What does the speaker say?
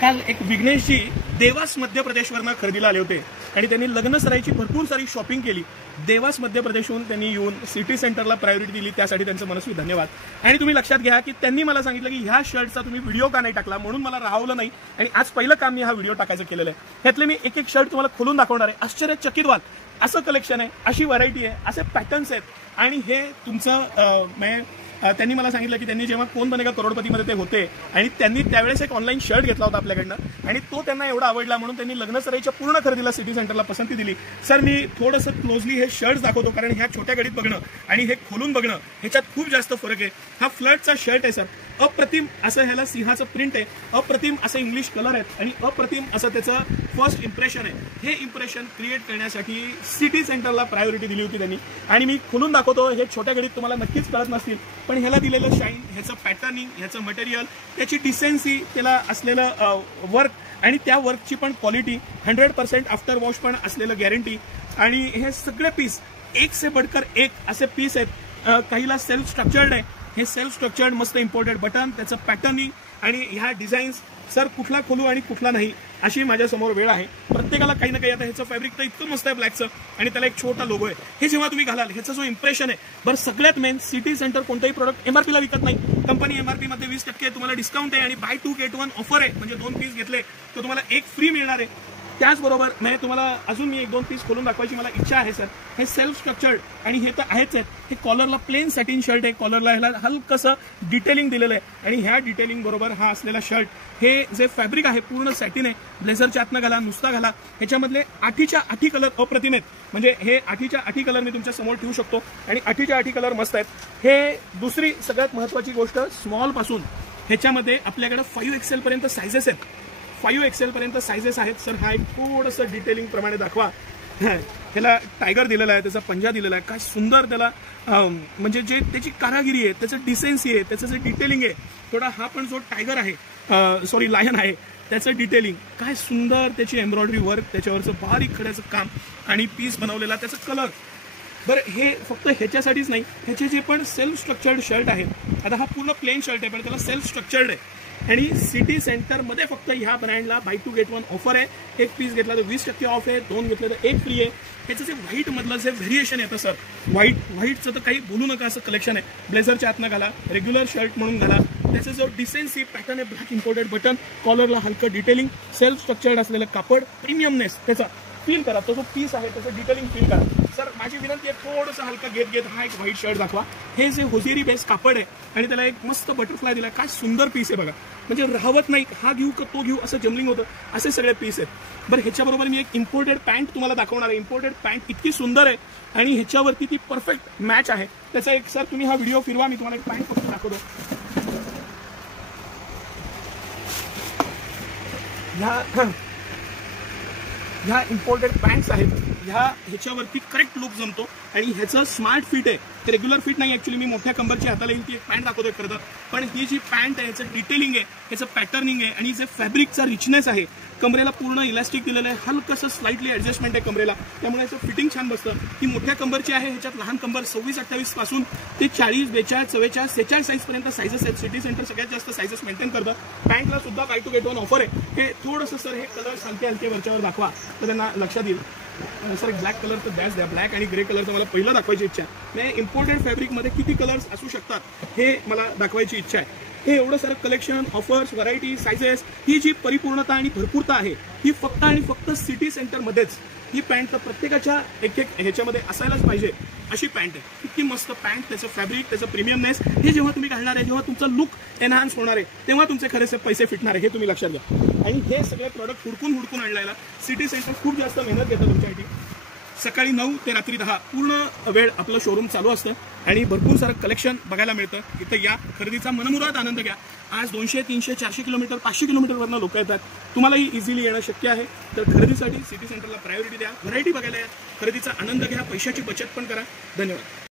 काल एक विघ्नेशजी देवास मध्य प्रदेशवरनं खरेदीला आले होते आणि त्यांनी लग्न सराईची भरपूर सारी शॉपिंग केली। देवास मध्य प्रदेशहून त्यांनी येऊन सिटी सेंटरला प्रायोरिटी दिली, त्यासाठी त्यांचं मनस्वी धन्यवाद। आणि तुम्ही लक्षात घ्या की त्यांनी मला सांगितलं की ह्या शर्टचा तुम्ही व्हिडिओ का नाही टाकला, म्हणून मला राहवलं नाही आणि आज पहिलं काम मी हा व्हिडिओ टाकायचं केलेलं आहे। ह्यातले मी एक एक शर्ट तुम्हाला खोलून दाखवणार आहे। आश्चर्यचकित व्हाल असं कलेक्शन आहे, अशी व्हरायटी आहे, असे पॅटर्न्स आहेत आणि हे तुमचं त्यांनी मला सांगितलं की त्यांनी जेव्हा कोण बनेगा करोडपतीमध्ये ते होते आणि त्यांनी त्यावेळेस एक ऑनलाईन शर्ट घेतला होता आपल्याकडनं आणि तो त्यांना एवढा आवडला म्हणून त्यांनी लग्न सराईच्या पूर्ण खरेदीला सिटी सेंटरला पसंती दिली। सर मी थोडंसं क्लोजली हे शर्ट्स दाखवतो कारण ह्या छोट्या घडीत बघणं आणि हे खोलून बघणं ह्याच्यात खूप जास्त फरक आहे। हा फ्लर्टचा शर्ट आहे सर, अप्रतिम असं ह्याला सिंहाचं प्रिंट आहे, अप्रतिम असं इंग्लिश कलर आहेत आणि अप्रतिम असं त्याचं फर्स्ट इम्प्रेशन आहे। हे इम्प्रेशन क्रिएट करण्यासाठी सिटी सेंटरला प्रायोरिटी दिली होती त्यांनी आणि मी खोलून दाखवतो। हे छोट्या घडीत तुम्हाला नक्कीच कळत नसतील पण ह्याला दिलेलं शाईन, ह्याचं पॅटर्निंग, ह्याचं मटेरियल, त्याची डिसेन्सी, त्याला असलेलं वर्क आणि त्या वर्कची पण क्वालिटी 100% आफ्टर वॉश पण असलेलं गॅरंटी आणि हे सगळे पीस एक से बढ़कर एक असे पीस आहेत। काहीला सेल्फ स्ट्रक्चर्ड आहे, हे सेल्फ स्ट्रक्चर्ड मस्त इम्पोर्टेड बटन, त्याचं पॅटर्निंग आणि ह्या डिझाईन्स सर कुठला खोलू आणि कुठला नाही अशी माझ्यासमोर वेळ आहे। प्रत्येकाला काही ना काही, आता ह्याचं फॅब्रिक तर इतकं मस्त आहे ब्लॅकचं आणि त्याला एक छोटा लोगो आहे। हे जेव्हा तुम्ही घालाल ह्याचा जो इम्प्रेशन आहे, बरं सगळ्यात मेन सिटी सेंटर कोणताही प्रोडक्ट एमआरपीला विकत नाही, कंपनी एमआरपी मध्ये 20% तुम्हाला डिस्काउंट आहे आणि बाय 2 गेट 1 ऑफर आहे, म्हणजे 2 पीस घेतले तर तुम्हाला एक फ्री मिळणार आहे। त्याचबरोबर मी तुम्हाला अजून एक दोन पीस खोलून दाखवायची मला इच्छा आहे सर। हे सेल्फ स्ट्रक्चर्ड आणि हे तर आहेच आहेत। हे कॉलरला प्लेन सॅटिन शर्ट आहे, कॉलरला ह्याला हलकसं डिटेलिंग दिलेलं आहे आणि ह्या डिटेलिंग बरोबर हा असलेला शर्ट, हे जे फॅब्रिक आहे पूर्ण सॅटिन आहे। ब्लेझरच्या आतनं घाला, नुसता घाला, ह्याच्यामधले 8च्या 8 कलर अप्रतिम आहेत, म्हणजे हे 8च्या 8 कलर मी तुमच्या समोर ठेवू शकतो आणि 8च्या 8 कलर मस्त आहेत। हे दुसरी सगळ्यात महत्त्वाची गोष्ट, स्मॉल पासून ह्याच्यामध्ये आपल्याकडे 5XL पर्यंत सायझेस आहेत, 5XL पर्यंत सायझेस आहेत सर। हा एक थोडंसं डिटेलिंग प्रमाणे दाखवा। ह्याला टायगर दिलेला आहे, त्याचा पंजा दिलेला आहे, काय सुंदर त्याला म्हणजे जे त्याची कारागिरी आहे, त्याचं डिसेन्सी आहे, त्याचं जे डिटेलिंग आहे, थोडा हा पण जो टायगर आहे, सॉरी लायन आहे, त्याचं डिटेलिंग काय सुंदर, त्याची एम्ब्रॉयडरी वर्क, त्याच्यावरचं बारीक खड्याचं काम आणि पीस बनवलेला त्याचा कलर। बरं हे फक्त ह्याच्यासाठीच नाही, ह्याचे जे पण सेल्फ स्ट्रक्चर्ड शर्ट आहेत, आता हा पूर्ण प्लेन शर्ट आहे पण त्याला सेल्फ स्ट्रक्चर्ड आहे आणि सिटी सेंटरमध्ये फक्त ह्या ब्रँडला बाय 2 गेट 1 ऑफर आहे। एक पीस घेतला तर 20% ऑफ आहे, 2 घेतले तर 1 फ्री आहे। ह्याचं जे व्हाईट मधलं जे व्हेरिएशन येतं सर, व्हाईटचं तर काही बोलू नका असं कलेक्शन आहे। ब्लेझरच्या आतनं घाला, रेग्युलर शर्ट म्हणून घाला, त्याचं जो डिसेन्सी पॅटर्न आहे, ब्लॅक इम्पोर्टेड बटन, कॉलरला हलकं डिटेलिंग, सेल्फ स्ट्रक्चर्ड असलेलं कापड, प्रीमियमनेस त्याचा फील करा, तो जो पीस आहे त्याचं डिटेलिंग फील करा। सर माझी विनंती आहे थोडंसं हलका घेत हा एक व्हाईट शर्ट दाखवा। हे जे होजेरी बेस कापड आहे आणि त्याला एक मस्त बटरफ्लाय दिला, काय सुंदर पीस आहे बघा, म्हणजे राहवत नाही हा घेऊ का तो घेऊ असं जमलिंग होतं, असे सगळे पीस आहेत। बरं ह्याच्याबरोबर मी एक इम्पोर्टेड पॅन्ट तुम्हाला दाखवणार आहे। इम्पोर्टेड पॅन्ट इतकी सुंदर आहे आणि ह्याच्यावरती ती परफेक्ट मॅच आहे। त्याचा एक सर तुम्ही हा व्हिडिओ फिरवा, मी तुम्हाला एक पॅन्ट फक्त दाखवतो। ह्या इम्पोर्टेड पॅन्ट्स आहेत, ह्याच्यावरती करेक्ट लुक जमतो आणि ह्याचं स्मार्ट फिट आहे, हे रेग्युलर फिट नाही। ऍक्च्युली मी मोठ्या कंबरची हाताला येईल ती एक पॅन्ट दाखवतोय खरं तर, पण ही जी पॅन्ट आहे ह्याचं डिटेलिंग आहे, ह्याचं पॅटर्निंग आहे आणि जे फॅब्रिकचा रिचनेस आहे, कमरेला पूर्ण इलास्टिक दिलेलं आहे, हलकसं स्लाइटली ऍडजस्टमेंट आहे कमरेला, त्यामुळे याचं फिटिंग छान बसतं। ही मोठ्या कंबरची आहे, ह्याच्यात लहान कंबर 26-28 पासून ते 40, 42, 44, 46 साईज पर्यंत साईजेस आहेत। सिटी सेंटर सगळ्यात जास्त साईजेस मेंटेन करतं। पॅन्टला सुद्धा बाय 2 गेट 1 ऑफर आहे। हे थोडंसं सर हे कलर हलके वरच्यावर दाखवा तर त्यांना लक्षात येईल। सर ब्लॅक कलर तर द्याच द्या, ब्लॅक आणि ग्रे कलरचं मला पहिलं दाखवायची इच्छा आहे। इम्पोर्टेड फॅब्रिकमध्ये किती कलर्स असू शकतात हे मला दाखवायची इच्छा आहे। हे एवढं सारं कलेक्शन, ऑफर्स, व्हरायटी, सायझेस, ही जी परिपूर्णता आणि भरपूरता आहे ही फक्त आणि फक्त सिटी सेंटरमध्येच। ही पॅन्ट तर प्रत्येकाच्या एक ह्याच्यामध्ये असायलाच पाहिजे अशी पॅन्ट आहे। इतकी मस्त पॅन्ट, त्याचं फॅब्रिक, त्याचं प्रीमियमनेस, हे जेव्हा तुम्ही घालणार आहे, जेव्हा तुमचा लुक एनहान्स होणार आहे, तेव्हा तुमचे खरेसे पैसे फिटणार आहे, हे तुम्ही लक्षात घ्या। आणि हे सगळे प्रोडक्ट हुडकून आणलेला सिटी सेंटर खूप जास्त मेहनत घेतं तुमच्यासाठी। सकाळी 9 ते रात्री 10 पूर्ण वेळ आपलं शोरूम चालू असतं आणि भरपूर सारं कलेक्शन बघायला मिळतं। इथं या, खरेदीचा मनमुराद आनंद घ्या। आज 200, 300, 400 किलोमीटर, 500 किलोमीटरवरनं लोक येतात, तुम्हालाही इझिली येणं शक्य आहे। तर खरेदीसाठी सिटी सेंटरला प्रायोरिटी द्या, व्हरायटी बघायला या, खरेदीचा आनंद घ्या, पैशाची बचत पण करा। धन्यवाद।